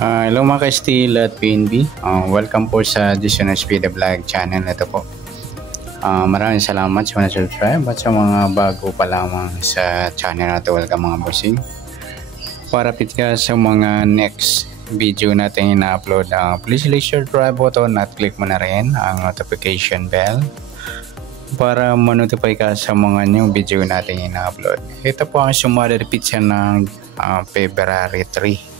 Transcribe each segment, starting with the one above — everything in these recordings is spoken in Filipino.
Hello mga ka-Steel at PNB. Welcome po sa Jason SP The Vlog channel. Ito po. Maraming salamat sa mga subscribe at sa mga bago pa lamang sa channel na ito. Welcome mga bossing. Para pit ka sa mga next video natin ina-upload, please click subscribe button at click mo na rin ang notification bell para ma-notify ka sa mga new video natin ina-upload. Ito po ang sumali pizza ng February 3.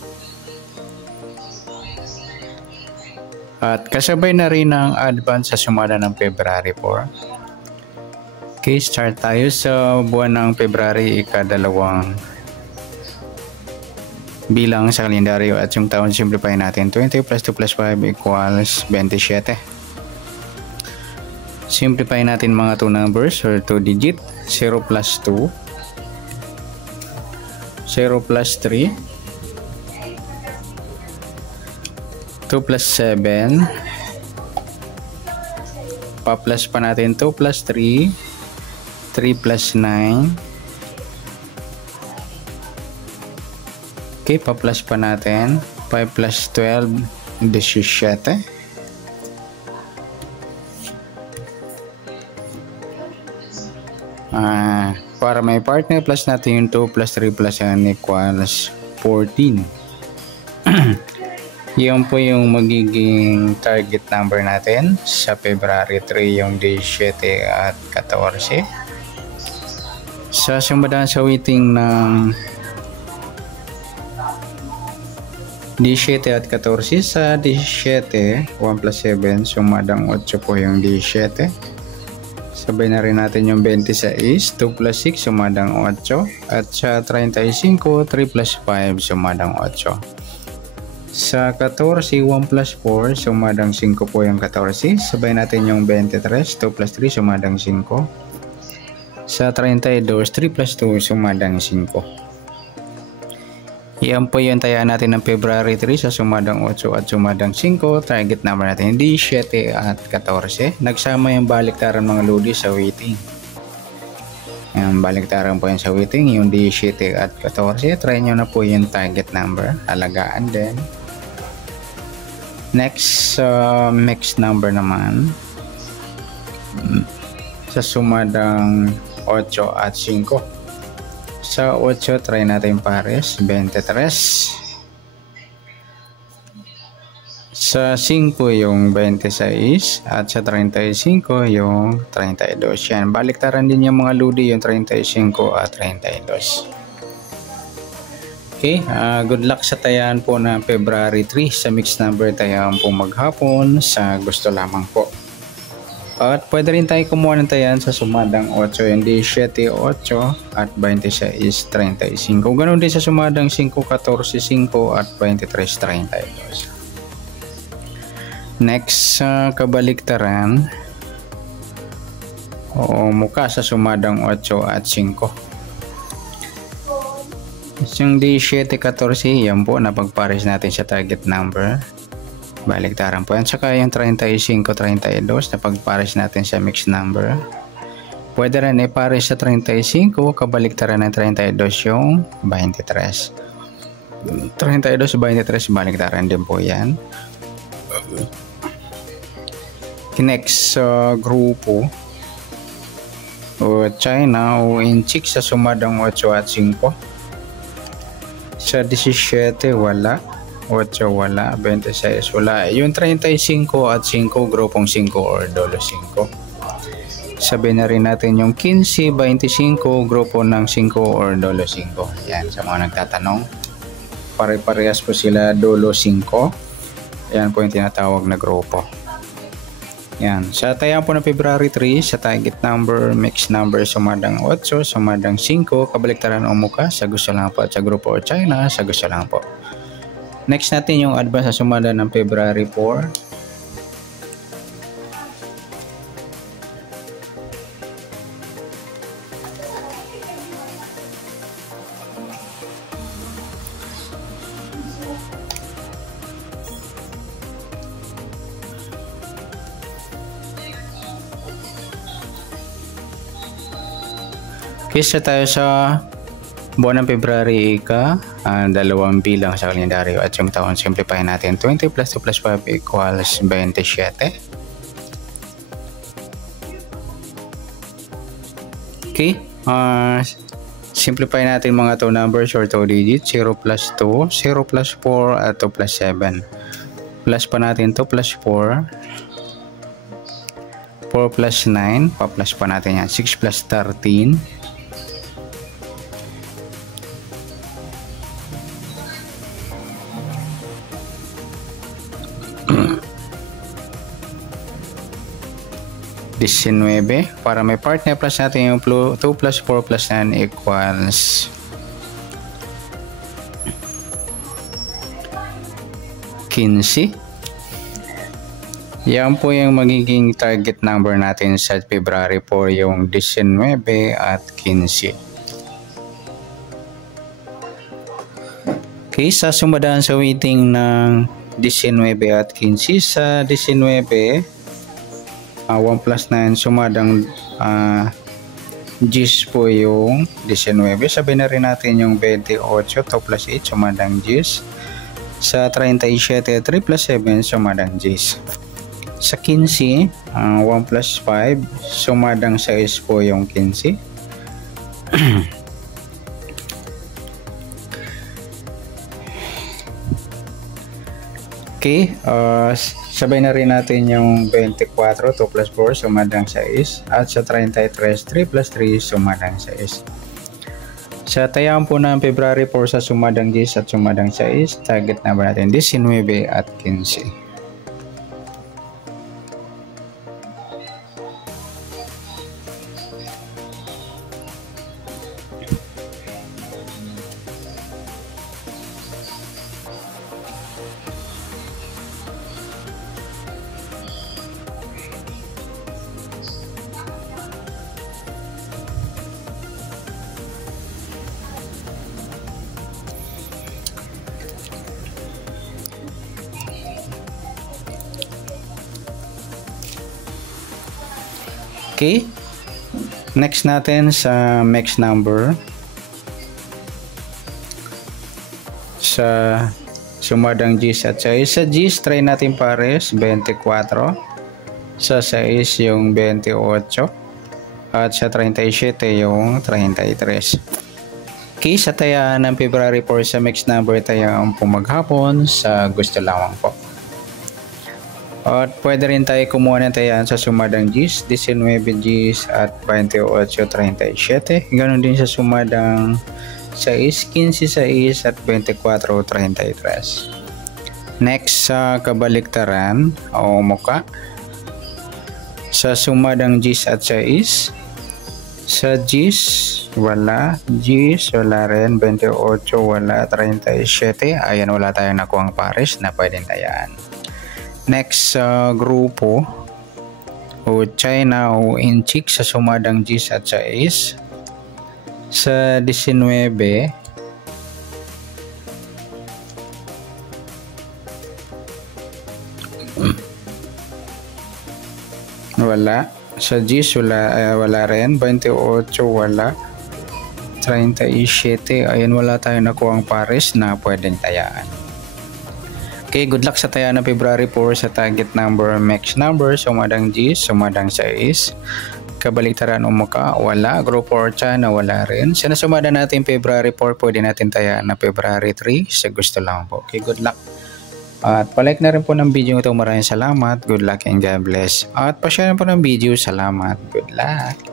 At kasabay na rin ang advance sa sumada ng February 4. Okay, start tayo sa buwan ng February, ikadalawang bilang sa kalendaryo at yung taon simplify natin. 20 plus 2 plus 5 equals 27. Simplify natin mga 2 numbers or 2 digit. 0 plus 2, 0 plus 3, 2 plus 7, pa-plus pa natin 2 plus 3, 3 plus 9, okay, pa-plus pa natin 5 plus 12, 17, para may partner plus natin yung 2 plus 3 plus 1 equals 14. Yun po yung magiging target number natin sa February 3, yung 17 at 14. Sa sumadaan sa waiting ng 17 at 14, sa 17, 1 plus 7, sumadang 8 po yung 17. Sabay na rin natin yung 26, 2 plus 6, sumadang 8. At sa 35, 3 plus 5, sumadang 8. Sa 14, 1 plus 4, sumadang 5 po yung 14. Sabay natin yung 23, 2 plus 3, sumadang 5. Sa 32, 3 plus 2, sumadang 5. Yan po yung tayaan natin ng February 3 sa sumadang 8 at sumadang 5. Target number natin, 17 at 14. Nagsama yung baliktaran mga lodi sa waiting. Yan, baliktaran po yan sa waiting, yung 17 at 14. Try nyo na po yung target number. Alagaan din. Next, mixed number naman sa sumadang 8 at 5. Sa 8, try natin pares, 23. Sa 5 yung 26 at sa 35 yung 32. Yan, baliktaran din yung mga ludi, yung 35 at 32. Okay, good luck sa tayaan po na February 3 sa mixed number tayaan po maghapon sa gusto lamang po. At pwede rin tayo kumuha ng tayaan sa sumadang 8, yung 17, 8 at 26 is 35. Ganon din sa sumadang 5, 14, 5 at 23, 32. Next, kabaliktaran o mukha sa sumadang 8 at 5. Yung 17, 14, yan po napagpares natin sa target number. Baliktaran po yan. Saka yung 35, 32 napagpares natin sa mixed number. Pwede rin ipares sa 35, kabaliktaran ng 32 yung 23. 32, 23, baliktaran din po yan. Next grupo o China o Inchik sa sumadang 8 at 5. Sa 17 wala, 8 wala, 26 wala. Yung 35 at 5, grupong 5 or dolo 5. Sabihin na rin natin yung 15, 25, grupo ng 5 or dolo 5. Yan, sa mga nagtatanong. Pare-parehas po sila dolo 5. Yan po yung tinatawag na grupo. Yan, sa tayaan po ng February 3, sa target number, mixed number, sumadang 8, sumadang 5, kabaliktaran o muka, sa gusto lang po, at sa grupo o China, sa gusto lang po. Next natin yung advance sa sumada ng February 4. Kisa tayo sa Buwan ng February dalawang bilang sa kalendaryo at yung taon, simplify natin. 20 plus 2 plus 5 equals 27. Okay, simplify natin mga 2 numbers or 2 digits. 0 plus 2, 0 plus 4 at 2 plus 7. Plus pa natin 2 plus 4, 4 plus 9, pa-plus pa natin yan. 6 plus 13, para may partner plus natin yung 2 plus 4 plus 9 equals 15. Yan po yung magiging target number natin sa February 4, yung 19 at 15. Okay, sa sumadaan sa waiting ng 19 at 15, sa 19 1 plus 9 sumadang 10 po yung 19. Sabihin na rin natin yung 28, 2 plus 8 sumadang 10. Sa 37, 3 plus 7 sumadang 10. Sa 15, 1 plus 5 sumadang 6 po yung 15. Okay, sabay na rin natin yung 24, 2 plus 4 sumadang 6. At sa 33, 3 plus 3 sumadang 6. Sa tayaan po ng February 4 sa sumadang 10 at sumadang 6, target number natin 19 at 15. Okay, next natin sa mixed number. Sa sumadang 10 at 6. Sa 10, try natin pares, 24. Sa 6 yung 28. At sa 37 yung 33. Okay, sa tayaan ng February 4 sa mixed number tayaan po maghapon sa gusto lamang po. At pwede rin tayo kumuha ng tayaan sa sumadang 10, 19 10 at 28, 37. Ganon din sa sumadang 6, 15 6 at 24, 33. Next sa kabaliktaran o muka. Sa sumadang 10 at 6. Sa 10 wala, 10 wala rin, 28 wala, 37. Ayan, wala tayong nakuhang pares na pwedeng tayaan. Next grupo o China o Inchik sa sumadang 10 at 6. Sa 19 wala, sa 10 wala rin, 28 wala, 37. Ayan, wala tayong nakuhang pares na pwedeng tayaan. Okay, good luck sa tayaan ng February 4 sa target number, mixed number, sumadang 10, sumadang 6. Kabaliktaran o muka, wala. Grupo or China, wala rin. Sa nasumada natin February 4, pwede natin tayaan na February 3 sa gusto lang po. Okay, good luck. At palike na rin po ng video ito. Maraming salamat. Good luck and God bless. At pa-share po ng video. Salamat. Good luck.